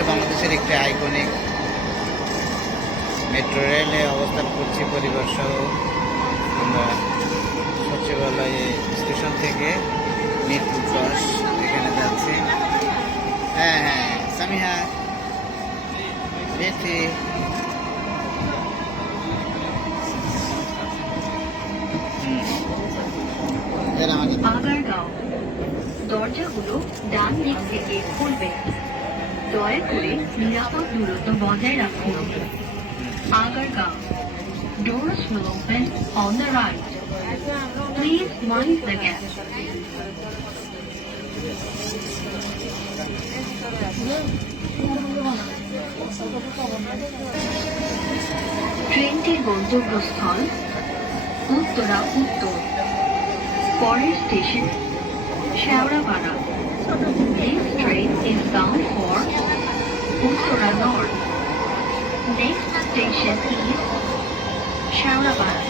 হচ্ছে বাংলাদেশের একটি আইকনিক মেট্রো রেলে অবস্থান করছি পরিবার সহ। আমরা সচিবালয়ে স্টেশন থেকে মিরপুর 10 এখানে যাচ্ছি। হ্যাঁ হ্যাঁ, সামিহা বেশি আগারগাঁও, দরজাগুলো ডান দিক থেকে খুলবে। দয়া করে নিরাপদ দূরত্ব বজায় রাখুন। Agargaon, doors will open on the right. Please mind the gap. ট্রেনটির গন্তব্যস্থল উত্তরা উত্তর। পরের station Shewrapara. This train is bound for Uttara North. Next station is Shewrapara.